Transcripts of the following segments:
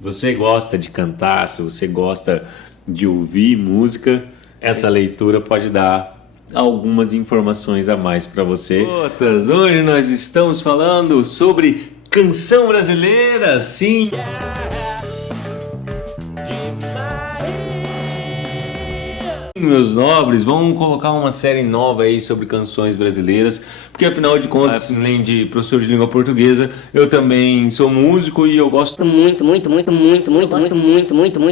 você gosta de cantar, se você gosta de ouvir música, essa leitura pode dar algumas informações a mais para você. Hoje nós estamos falando sobre canção brasileira, sim! Meus nobres, vamos colocar uma série nova aí sobre canções brasileiras, porque afinal de contas, além de professor de língua portuguesa, eu também sou músico e eu gosto muito,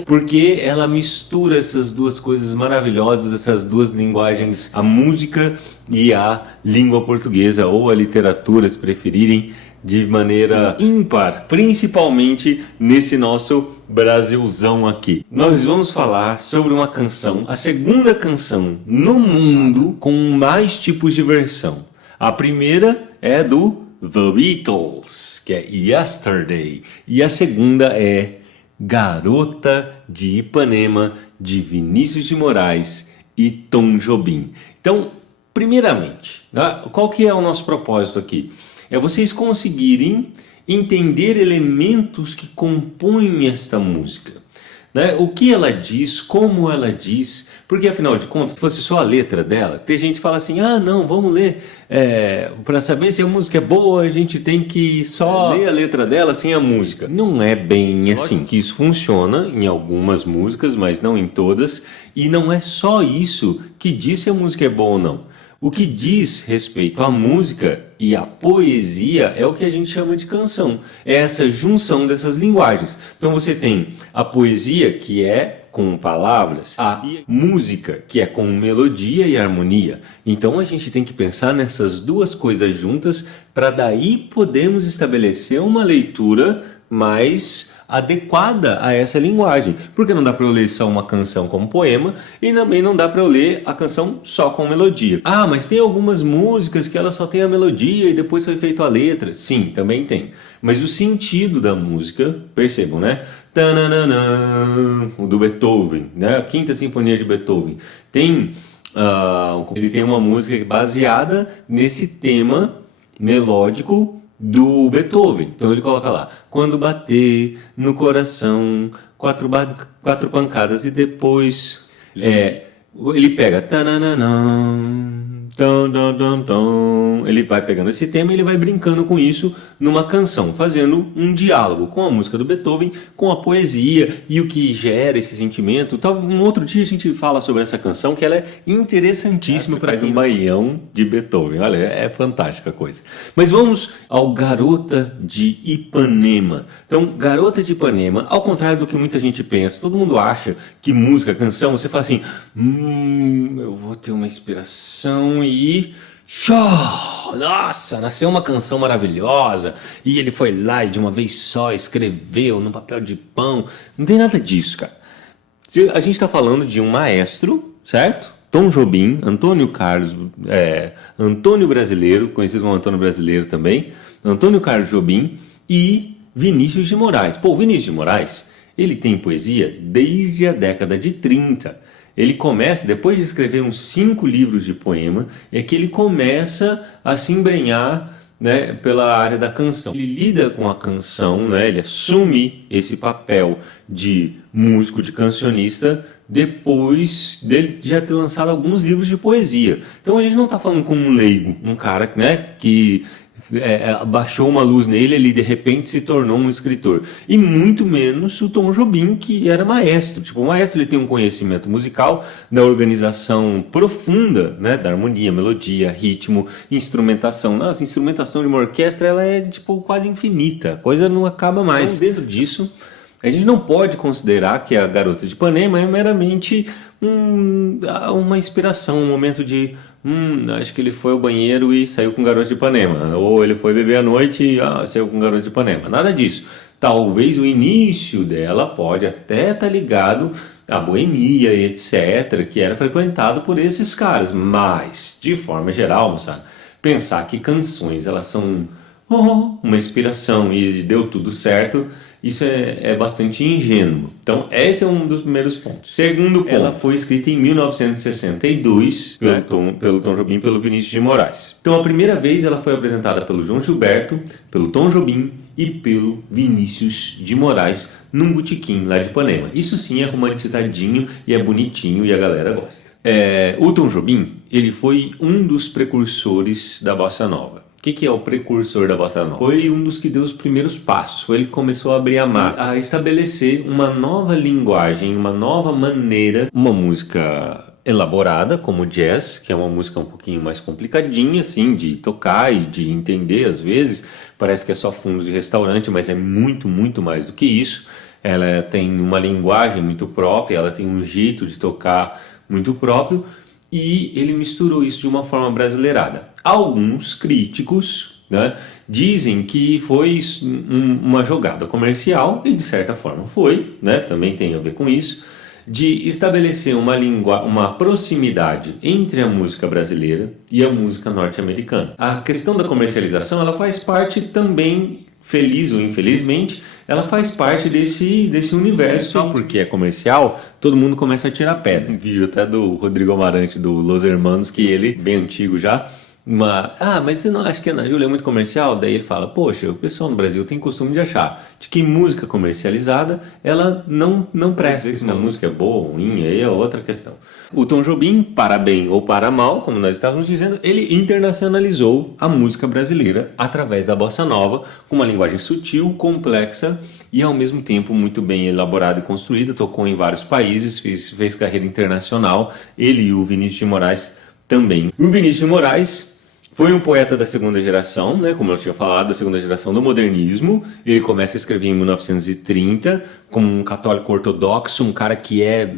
porque ela mistura essas duas coisas maravilhosas, essas duas linguagens, a música e a língua portuguesa, ou a literatura, se preferirem, de maneira ímpar, principalmente nesse nosso Brasilzão aqui. Nós vamos falar sobre uma canção, a segunda canção no mundo com mais tipos de versão. A primeira é do The Beatles, que é Yesterday, e a segunda é Garota de Ipanema, de Vinícius de Moraes e Tom Jobim. Então, primeiramente, qual que é o nosso propósito aqui? É vocês conseguirem entender elementos que compõem esta música, né? O que ela diz, como ela diz, porque afinal de contas, se fosse só a letra dela, tem gente que fala assim, não, vamos ler, para saber se a música é boa, a gente tem que só ler a letra dela sem a música. Não é bem assim que isso funciona em algumas músicas, mas não em todas, e não é só isso que diz se a música é boa ou não. O que diz respeito à música e à poesia é o que a gente chama de canção. É essa junção dessas linguagens. Então você tem a poesia, que é com palavras, a música, que é com melodia e harmonia. Então a gente tem que pensar nessas duas coisas juntas para daí podermos estabelecer uma leitura mais adequada a essa linguagem, porque não dá para eu ler só uma canção como poema e também não dá para eu ler a canção só com melodia. Mas tem algumas músicas que ela só tem a melodia e depois foi feita a letra. Sim, também tem. Mas o sentido da música, percebam, né? O do Beethoven, né? A Quinta Sinfonia de Beethoven. Ele tem uma música baseada nesse tema melódico do Beethoven. Então ele coloca lá, quando bater no coração, quatro pancadas e depois ele pega ele vai pegando esse tema e ele vai brincando com isso numa canção, fazendo um diálogo com a música do Beethoven, com a poesia e o que gera esse sentimento. Um outro dia a gente fala sobre essa canção, que ela é interessantíssima para um baião de Beethoven. Olha, é fantástica a coisa. Mas vamos ao Garota de Ipanema. Então, Garota de Ipanema, ao contrário do que muita gente pensa, todo mundo acha que música, canção, você fala assim, eu vou ter uma inspiração e... Nossa, nasceu uma canção maravilhosa e ele foi lá e de uma vez só escreveu no papel de pão. Não tem nada disso, cara. A gente está falando de um maestro, certo? Tom Jobim, Antônio Brasileiro, conhecido como Antônio Brasileiro também, Antônio Carlos Jobim e Vinícius de Moraes. Vinícius de Moraes, ele tem poesia desde a década de 30. Ele começa, depois de escrever uns 5 livros de poema, é que ele começa a se embrenhar, né, pela área da canção. Ele lida com a canção, né, ele assume esse papel de músico, de cancionista, depois dele já ter lançado alguns livros de poesia. Então a gente não está falando com um leigo, um cara, né, que... baixou uma luz nele, ele de repente se tornou um escritor. E muito menos o Tom Jobim, que era maestro. O maestro, ele tem um conhecimento musical da organização profunda, né, da harmonia, melodia, ritmo, instrumentação. Nossa, a instrumentação de uma orquestra, ela é quase infinita, a coisa não acaba mais. Então, dentro disso, a gente não pode considerar que a Garota de Ipanema é meramente uma inspiração, um momento de acho que ele foi ao banheiro e saiu com Garota de Ipanema, ou ele foi beber à noite e saiu com Garota de Ipanema. Nada disso. Talvez o início dela pode até estar ligado à boemia e etc, que era frequentado por esses caras, mas de forma geral, moçada, pensar que canções elas são uma inspiração e deu tudo certo, isso é bastante ingênuo. Então, esse é um dos primeiros pontos. Segundo ponto, ela foi escrita em 1962 pelo Tom Jobim e pelo Vinícius de Moraes. Então, a primeira vez ela foi apresentada pelo João Gilberto, pelo Tom Jobim e pelo Vinícius de Moraes num botequim lá de Ipanema. Isso sim é romantizadinho e é bonitinho e a galera gosta. O Tom Jobim, ele foi um dos precursores da Bossa Nova. O que é o precursor da Bossa Nova? Foi um dos que deu os primeiros passos. Foi ele que começou a abrir a estabelecer uma nova linguagem, uma nova maneira, uma música elaborada como jazz, que é uma música um pouquinho mais complicadinha assim de tocar e de entender às vezes. Parece que é só fundo de restaurante, mas é muito, muito mais do que isso. Ela tem uma linguagem muito própria, ela tem um jeito de tocar muito próprio e ele misturou isso de uma forma brasileirada. Alguns críticos, né, dizem que foi uma jogada comercial, e de certa forma foi, né, também tem a ver com isso, de estabelecer uma proximidade entre a música brasileira e a música norte-americana. A questão da comercialização, ela faz parte também, feliz ou infelizmente, ela faz parte desse universo. Só porque é comercial, todo mundo começa a tirar pedra. Um vídeo até do Rodrigo Amarante, do Los Hermanos, que ele, bem antigo já, mas você não acha que a Ana Júlia é muito comercial? Daí ele fala, poxa, o pessoal no Brasil tem costume de achar de que música comercializada, ela não presta. Se uma música é boa ou ruim, aí é outra questão. O Tom Jobim, para bem ou para mal, como nós estávamos dizendo, ele internacionalizou a música brasileira através da Bossa Nova, com uma linguagem sutil, complexa e ao mesmo tempo muito bem elaborada e construída. Tocou em vários países, fez carreira internacional, ele e o Vinícius de Moraes também. O Vinícius de Moraes foi um poeta da segunda geração, né, como eu tinha falado, da segunda geração do modernismo. Ele começa a escrever em 1930 como um católico ortodoxo, um cara que é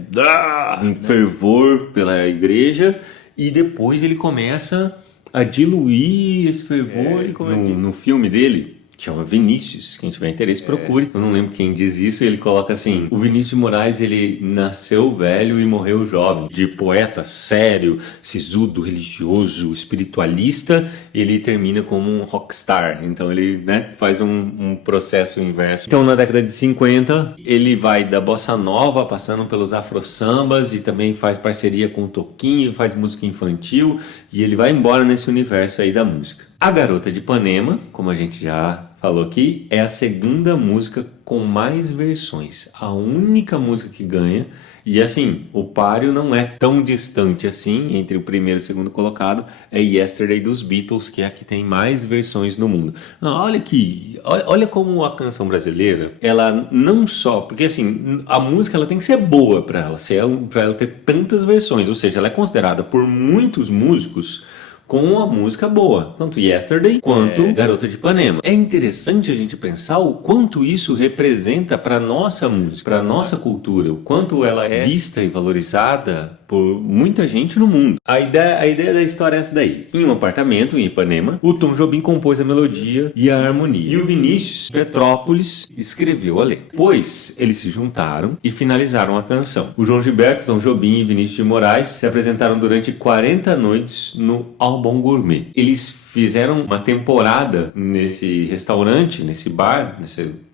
um fervor pela igreja, e depois ele começa a diluir esse fervor no filme dele, que chama Vinícius. Quem tiver interesse, procure. Eu não lembro quem diz isso. Ele coloca assim: o Vinícius de Moraes, ele nasceu velho e morreu jovem. De poeta sério, sisudo, religioso, espiritualista, ele termina como um rockstar. Então ele, né, faz um processo inverso. Então na década de 50, ele vai da bossa nova, passando pelos afro-sambas, e também faz parceria com o Toquinho, faz música infantil, e ele vai embora nesse universo aí da música. A Garota de Ipanema, como a gente já falou aqui, é a segunda música com mais versões, a única música que ganha. E assim, o páreo não é tão distante assim entre o primeiro e o segundo colocado, é Yesterday dos Beatles, que é a que tem mais versões no mundo. Olha como a canção brasileira, ela não só, porque assim, a música ela tem que ser boa para ela ter tantas versões, ou seja, ela é considerada por muitos músicos com a música boa, tanto Yesterday quanto Garota de Ipanema. É interessante a gente pensar o quanto isso representa para nossa música, para nossa cultura, o quanto ela é vista e valorizada por muita gente no mundo. A ideia da história é essa daí. Em um apartamento em Ipanema, o Tom Jobim compôs a melodia e a harmonia. E o Vinícius Petrópolis escreveu a letra. Depois, eles se juntaram e finalizaram a canção. O João Gilberto, Tom Jobim e Vinícius de Moraes se apresentaram durante 40 noites no Albon Gourmet. Eles fizeram uma temporada nesse restaurante, nesse bar,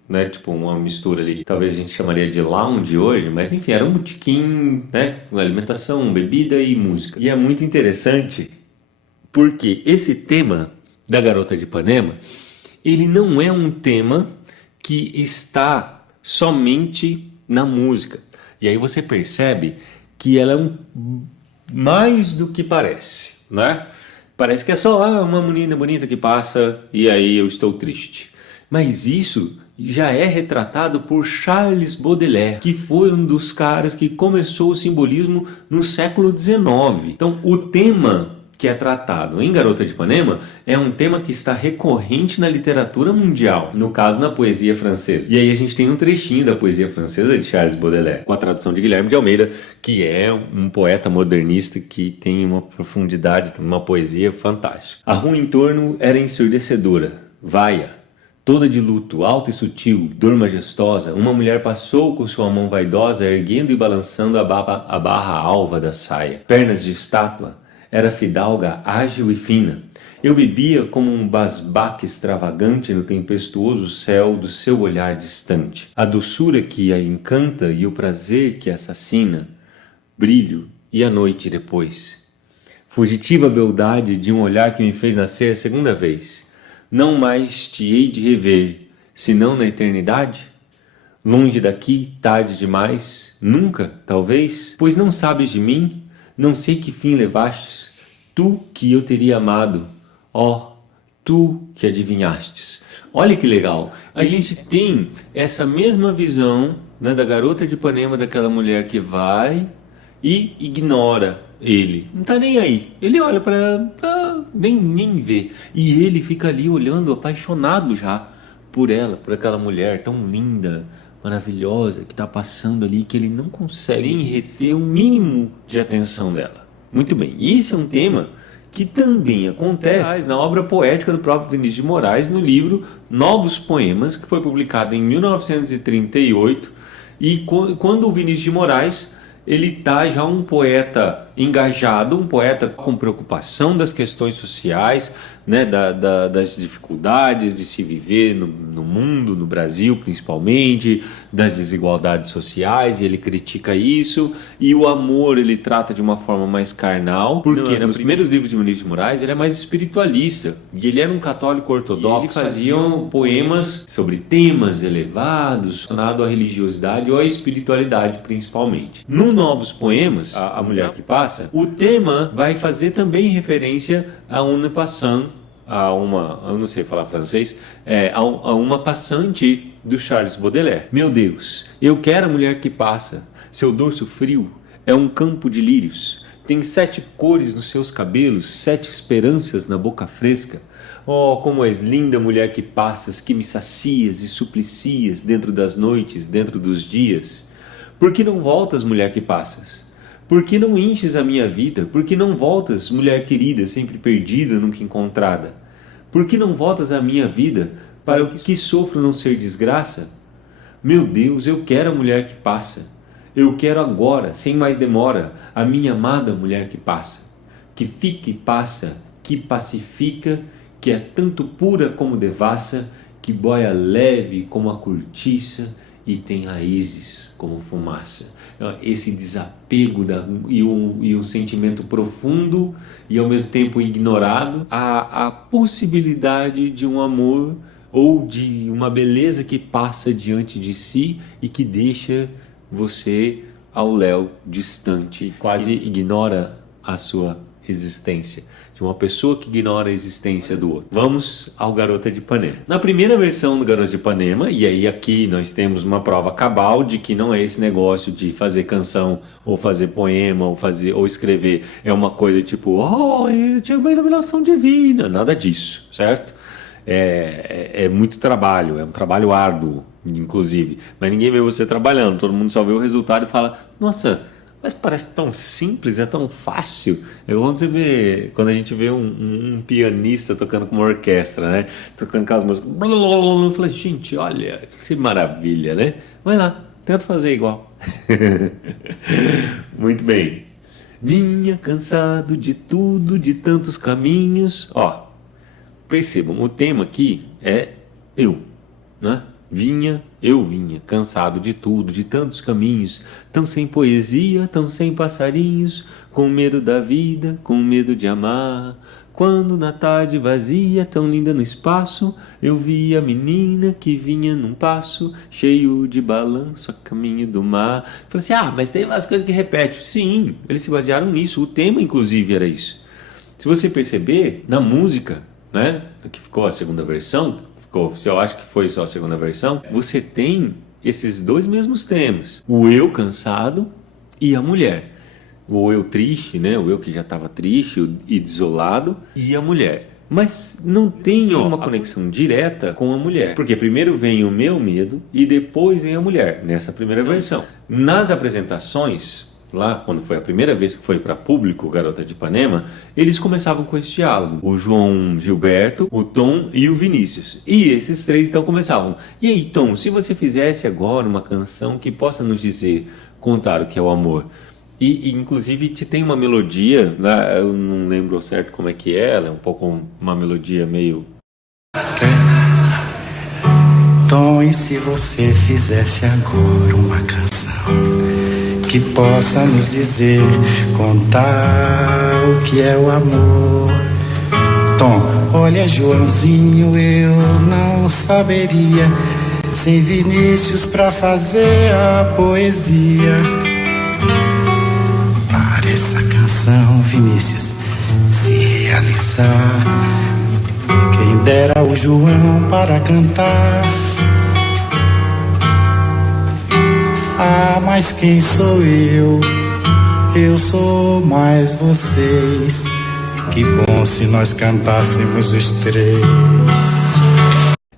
né, tipo uma mistura ali, talvez a gente chamaria de lounge hoje, mas enfim, era um botequim, né, com alimentação, bebida e música. E é muito interessante porque esse tema da Garota de Ipanema, ele não é um tema que está somente na música. E aí você percebe que ela é mais do que parece, né? Parece que é só uma menina bonita que passa e aí eu estou triste. Mas isso já é retratado por Charles Baudelaire, que foi um dos caras que começou o simbolismo no século XIX. Então, o tema que é tratado em Garota de Ipanema é um tema que está recorrente na literatura mundial, no caso na poesia francesa. E aí a gente tem um trechinho da poesia francesa de Charles Baudelaire, com a tradução de Guilherme de Almeida, que é um poeta modernista que tem uma profundidade, uma poesia fantástica. A rua em torno era ensurdecedora, vaia, toda de luto, alta e sutil, dor majestosa, uma mulher passou com sua mão vaidosa, erguendo e balançando a barra alva da saia. Pernas de estátua, era fidalga, ágil e fina. Eu bebia como um basbaque extravagante no tempestuoso céu do seu olhar distante. A doçura que a encanta e o prazer que assassina, brilho e a noite depois. Fugitiva beldade de um olhar que me fez nascer a segunda vez. Não mais te hei de rever, senão na eternidade? Longe daqui, tarde demais, nunca, talvez? Pois não sabes de mim, não sei que fim levastes, tu que eu teria amado, ó, tu que adivinhastes. Olha que legal, a gente tem essa mesma visão, né, da garota de Ipanema, daquela mulher que vai e ignora ele, não tá nem aí, ele olha para ela, nem vê, e ele fica ali olhando, apaixonado já por ela, por aquela mulher tão linda, maravilhosa, que está passando ali, que ele não consegue nem reter o mínimo de atenção dela. Muito bem, isso é um tema que também acontece na obra poética do próprio Vinícius de Moraes, no livro Novos Poemas, que foi publicado em 1938, e quando o Vinícius de Moraes, ele está já um poeta engajado, um poeta com preocupação das questões sociais, né, das dificuldades de se viver no mundo, no Brasil principalmente, das desigualdades sociais, e ele critica isso, e o amor ele trata de uma forma mais carnal, porque nos primeiros livros de Vinícius de Moraes ele é mais espiritualista, e ele era um católico ortodoxo, e ele fazia poemas sobre temas elevados, relacionados à religiosidade ou à espiritualidade principalmente. No Novos Poemas, a Mulher que Passa, o tema vai fazer também referência a une passant, eu não sei falar francês, a uma passante do Charles Baudelaire. Meu Deus, eu quero a mulher que passa, seu dorso frio é um campo de lírios, tem 7 cores nos seus cabelos, 7 esperanças na boca fresca. Oh, como és linda mulher que passas, que me sacias e suplicias dentro das noites, dentro dos dias. Por que não voltas, mulher que passas? Por que não enches a minha vida? Por que não voltas, mulher querida, sempre perdida, nunca encontrada? Por que não voltas à minha vida, para o que sofro não ser desgraça? Meu Deus, eu quero a mulher que passa. Eu quero agora, sem mais demora, a minha amada mulher que passa. Que fica e passa, que pacifica, que é tanto pura como devassa, que boia leve como a cortiça e tem raízes como fumaça. Esse desapego e um sentimento profundo e ao mesmo tempo ignorado, a possibilidade de um amor ou de uma beleza que passa diante de si e que deixa você ao léu, distante, quase ignora a sua existência. De uma pessoa que ignora a existência do outro. Vamos ao Garota de Ipanema. Na primeira versão do Garota de Ipanema, e aí aqui nós temos uma prova cabal de que não é esse negócio de fazer canção, ou fazer poema, ou escrever, é uma coisa tipo, eu tinha uma iluminação divina, nada disso, certo? É muito trabalho, é um trabalho árduo, inclusive, mas ninguém vê você trabalhando, todo mundo só vê o resultado e fala, nossa, mas parece tão simples, é tão fácil. Quando a gente vê um pianista tocando com uma orquestra, né? Tocando aquelas músicas. Eu falei, gente, olha, que maravilha, né? Vai lá, tenta fazer igual. Muito bem. Vinha cansado de tudo, de tantos caminhos. Ó, percebam, o tema aqui é eu, né? Eu vinha, cansado de tudo, de tantos caminhos, tão sem poesia, tão sem passarinhos, com medo da vida, com medo de amar. Quando na tarde vazia, tão linda no espaço, eu vi a menina que vinha num passo, cheio de balanço a caminho do mar. Falei assim, mas tem umas coisas que repete. Sim, eles se basearam nisso, o tema inclusive era isso. Se você perceber, na música, né, que ficou a segunda versão, eu acho que foi só a segunda versão, você tem esses dois mesmos temas, o eu cansado e a mulher, o eu triste, né? O eu que já estava triste e desolado, e a mulher, mas não tem uma conexão direta com a mulher, porque primeiro vem o meu medo e depois vem a mulher, nessa primeira versão. Nas apresentações, lá quando foi a primeira vez que foi para público Garota de Ipanema, eles começavam com esse diálogo, o João Gilberto, o Tom e o Vinícius, e esses três então começavam, e aí Tom, se você fizesse agora uma canção que possa nos dizer, contar o que é o amor, e inclusive tem uma melodia, né? Eu não lembro certo como é que é, ela é um pouco uma melodia meio... Tom, e se você fizesse agora uma canção que possa nos dizer, contar o que é o amor, Tom, olha Joãozinho, eu não saberia sem Vinícius pra fazer a poesia. Para essa canção, Vinícius, se realizar, quem dera o João para cantar. Ah, mas quem sou eu? Eu sou mais vocês. Que bom se nós cantássemos os três.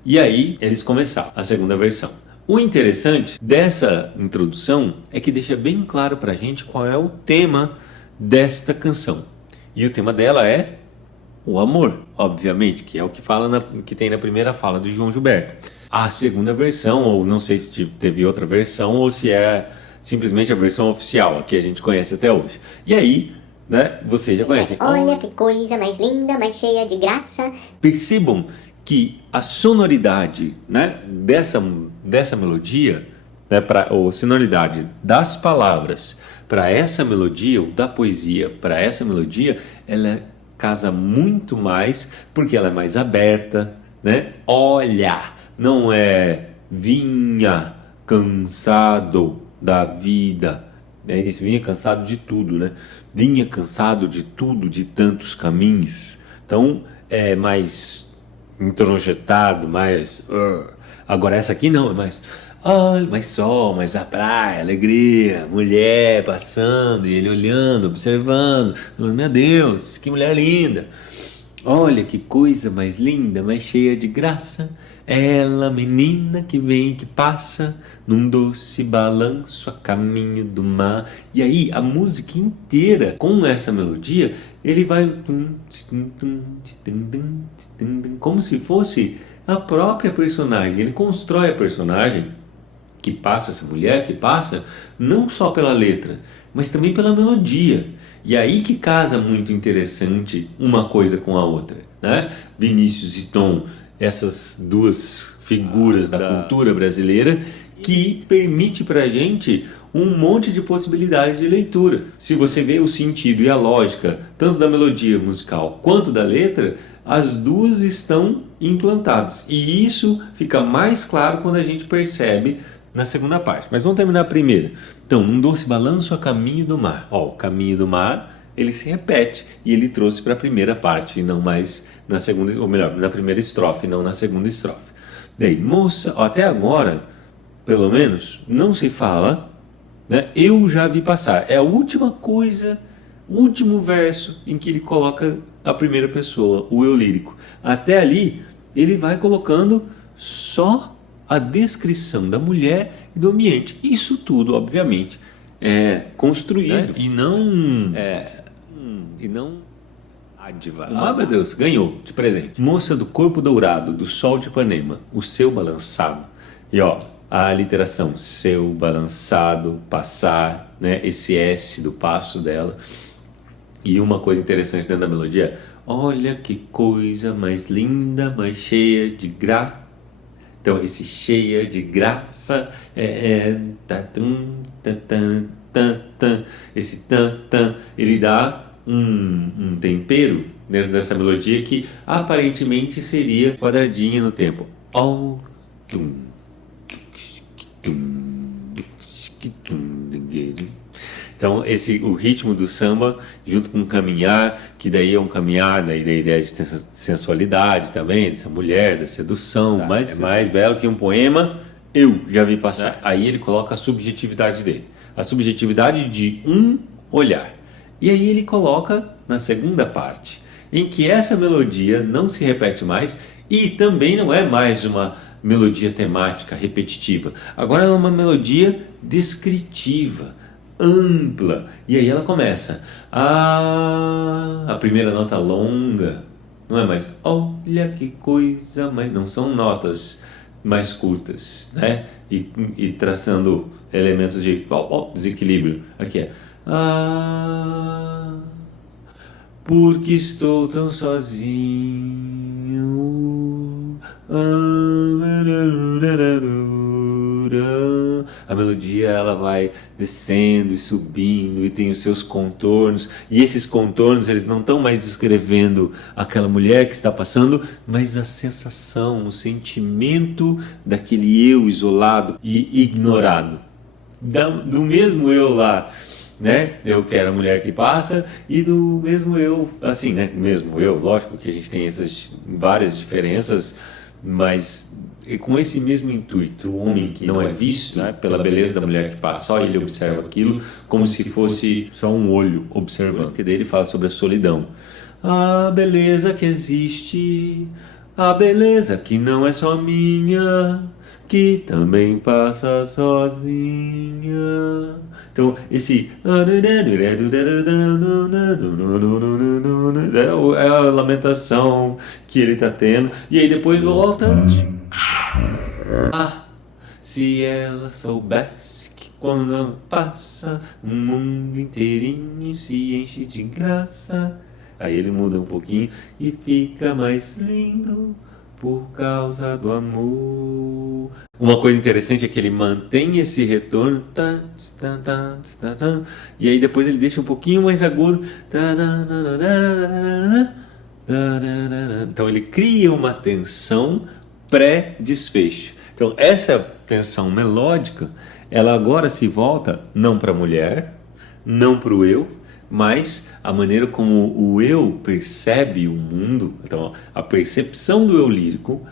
E aí eles começaram a segunda versão. O interessante dessa introdução é que deixa bem claro pra gente qual é o tema desta canção. E o tema dela é o amor, obviamente, que é o que que tem na primeira fala do João Gilberto. A segunda versão, ou não sei se teve outra versão ou se é simplesmente a versão oficial, a que a gente conhece até hoje. E aí, né, vocês já conhecem. Olha que coisa mais linda, mais cheia de graça. Percebam que a sonoridade, né, dessa melodia, né, ou sonoridade das palavras para essa melodia, ou da poesia para essa melodia, ela casa muito mais porque ela é mais aberta, né? Olha, não é vinha cansado da vida, né? Isso, vinha cansado de tudo, né? Vinha cansado de tudo, de tantos caminhos. Então é mais introjetado, mais... Agora essa aqui não, é mais... mais sol, mais a praia, alegria, mulher passando, e ele olhando, observando. Meu Deus, que mulher linda. Olha que coisa mais linda, mais cheia de graça. Ela, menina que vem e que passa num doce balanço a caminho do mar. E aí a música inteira com essa melodia, ele vai como se fosse a própria personagem. Ele constrói a personagem que passa, essa mulher que passa, não só pela letra, mas também pela melodia. E aí que casa muito interessante uma coisa com a outra, né? Vinícius e Tom, essas duas figuras da cultura brasileira, que permite pra gente um monte de possibilidade de leitura. Se você vê o sentido e a lógica, tanto da melodia musical quanto da letra, as duas estão implantadas. E isso fica mais claro quando a gente percebe na segunda parte. Mas vamos terminar a primeira. Então, num doce balanço a caminho do mar. Ó, o caminho do mar, ele se repete e ele trouxe para a primeira parte e não mais na segunda, ou melhor, na primeira estrofe, não na segunda estrofe. Daí, moça, ó, até agora, pelo menos, não se fala, né? Eu já vi passar. É a última coisa, o último verso em que ele coloca a primeira pessoa, o eu lírico. Até ali, ele vai colocando só a descrição da mulher e do ambiente. Isso tudo, obviamente, é construído, né? E não ádiva. Ah, meu Deus, ganhou de presente. Moça do corpo dourado, do sol de Ipanema, o seu balançado. E ó, a literação, seu balançado, passar, né? Esse S do passo dela. E uma coisa interessante dentro da melodia, olha que coisa mais linda, mais cheia de graça. Então, esse cheia de graça esse ele dá um tempero dentro dessa melodia que aparentemente seria quadradinha no tempo. Então, o ritmo do samba, junto com o caminhar, que daí é um caminhar, daí da ideia de sensualidade também, dessa mulher, da sedução, mas é mais belo que um poema, eu já vi passar. Aí ele coloca a subjetividade dele, a subjetividade de um olhar. E aí ele coloca na segunda parte, em que essa melodia não se repete mais e também não é mais uma melodia temática repetitiva. Agora ela é uma melodia descritiva, ampla. E aí ela começa a primeira nota longa, não é mais olha que coisa, mas não são notas mais curtas, né? E traçando elementos de desequilíbrio. Aqui é porque estou tão sozinho. A melodia ela vai descendo e subindo e tem os seus contornos, e esses contornos eles não estão mais descrevendo aquela mulher que está passando, mas a sensação, o sentimento daquele eu isolado e ignorado, do mesmo eu lá, né? Eu quero a mulher que passa, e do mesmo eu, assim, né? Mesmo eu, lógico que a gente tem essas várias diferenças, mas com esse mesmo intuito, o homem que não é visto, né, pela beleza da mulher que passa, só ele observa aquilo como se fosse só um olho observando. Porque daí ele fala sobre a solidão. A beleza que existe, a beleza que não é só minha, que também passa sozinha. Então, esse é a lamentação que ele está tendo. E aí depois volta. Ah, se ela soubesse que quando ela passa, o mundo inteirinho se enche de graça. Aí ele muda um pouquinho e fica mais lindo por causa do amor. Uma coisa interessante é que ele mantém esse retorno, e aí depois ele deixa um pouquinho mais agudo. Então ele cria uma tensão pré-desfecho. Então essa tensão melódica, ela agora se volta não para a mulher, não para o eu, mas a maneira como o eu percebe o mundo. Então a percepção do eu lírico,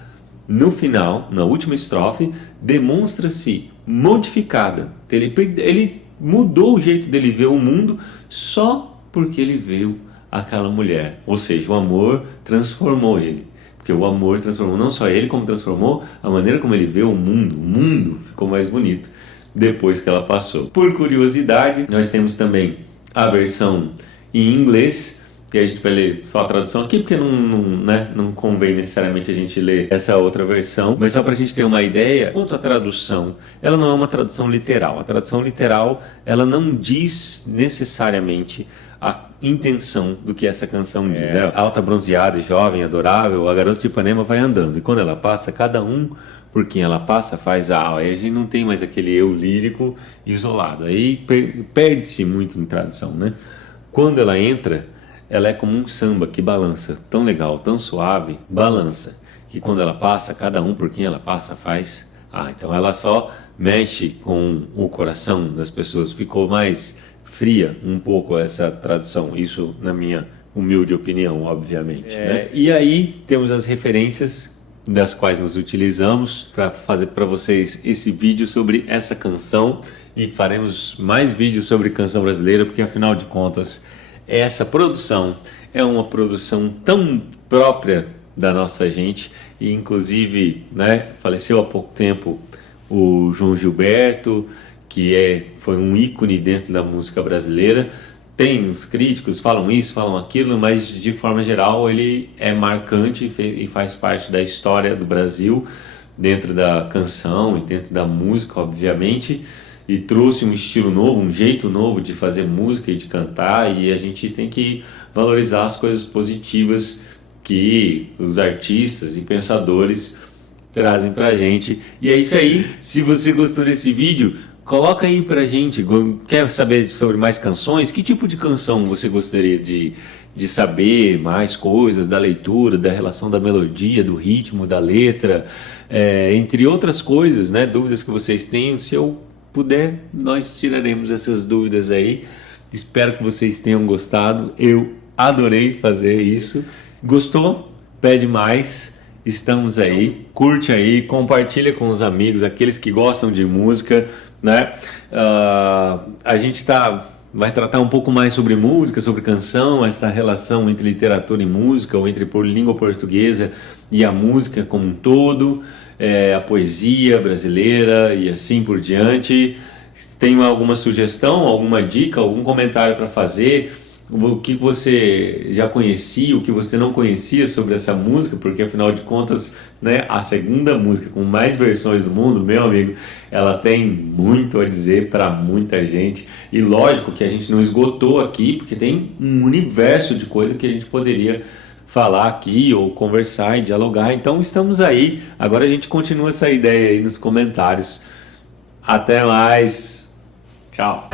no final, na última estrofe, demonstra-se modificada. Ele mudou o jeito dele ver o mundo só porque ele viu aquela mulher. Ou seja, o amor transformou ele. Porque o amor transformou não só ele, como transformou a maneira como ele vê o mundo. O mundo ficou mais bonito depois que ela passou. Por curiosidade, nós temos também a versão em inglês, que a gente vai ler só a tradução aqui, porque não convém necessariamente a gente ler essa outra versão, mas só para a gente ter uma ideia, quanto à tradução, ela não é uma tradução literal. A tradução literal, ela não diz necessariamente a intenção do que essa canção diz. Alta, bronzeada, jovem, adorável, a garota de Ipanema vai andando, e quando ela passa, cada um por quem ela passa faz a aí a gente não tem mais aquele eu lírico isolado, aí perde-se muito em tradução, né? Quando ela entra, ela é como um samba que balança, tão legal, tão suave, balança, que quando ela passa, cada um por quem ela passa faz então ela só mexe com o coração das pessoas. Ficou mais fria um pouco essa tradução, isso na minha humilde opinião, obviamente, né? E aí temos as referências das quais nos utilizamos para fazer para vocês esse vídeo sobre essa canção, e faremos mais vídeos sobre canção brasileira, porque afinal de contas essa produção é uma produção tão própria da nossa gente, e inclusive, né, faleceu há pouco tempo o João Gilberto, que foi um ícone dentro da música brasileira. Tem os críticos falam isso, falam aquilo, mas de forma geral ele é marcante e faz parte da história do Brasil, dentro da canção e dentro da música, obviamente, e trouxe um estilo novo, um jeito novo de fazer música e de cantar, e a gente tem que valorizar as coisas positivas que os artistas e pensadores trazem pra gente. E é isso aí. Se você gostou desse vídeo, coloca aí pra gente. Quer saber sobre mais canções? Que tipo de canção você gostaria de saber mais coisas da leitura, da relação da melodia, do ritmo, da letra, entre outras coisas, né? Dúvidas que vocês tenham. Se eu puder, nós tiraremos essas dúvidas aí. Espero que vocês tenham gostado. Eu adorei fazer isso. Gostou? Pede mais. Estamos aí. Curte aí, compartilha com os amigos, aqueles que gostam de música, né? A gente vai tratar um pouco mais sobre música, sobre canção, essa relação entre literatura e música, ou entre língua portuguesa e a música como um todo, a poesia brasileira e assim por diante. Tem alguma sugestão, alguma dica, algum comentário para fazer? O que você já conhecia, o que você não conhecia sobre essa música, porque afinal de contas, né, a segunda música com mais versões do mundo, meu amigo, ela tem muito a dizer para muita gente, e lógico que a gente não esgotou aqui, porque tem um universo de coisa que a gente poderia falar aqui ou conversar e dialogar. Então estamos aí. Agora a gente continua essa ideia aí nos comentários. Até mais. Tchau.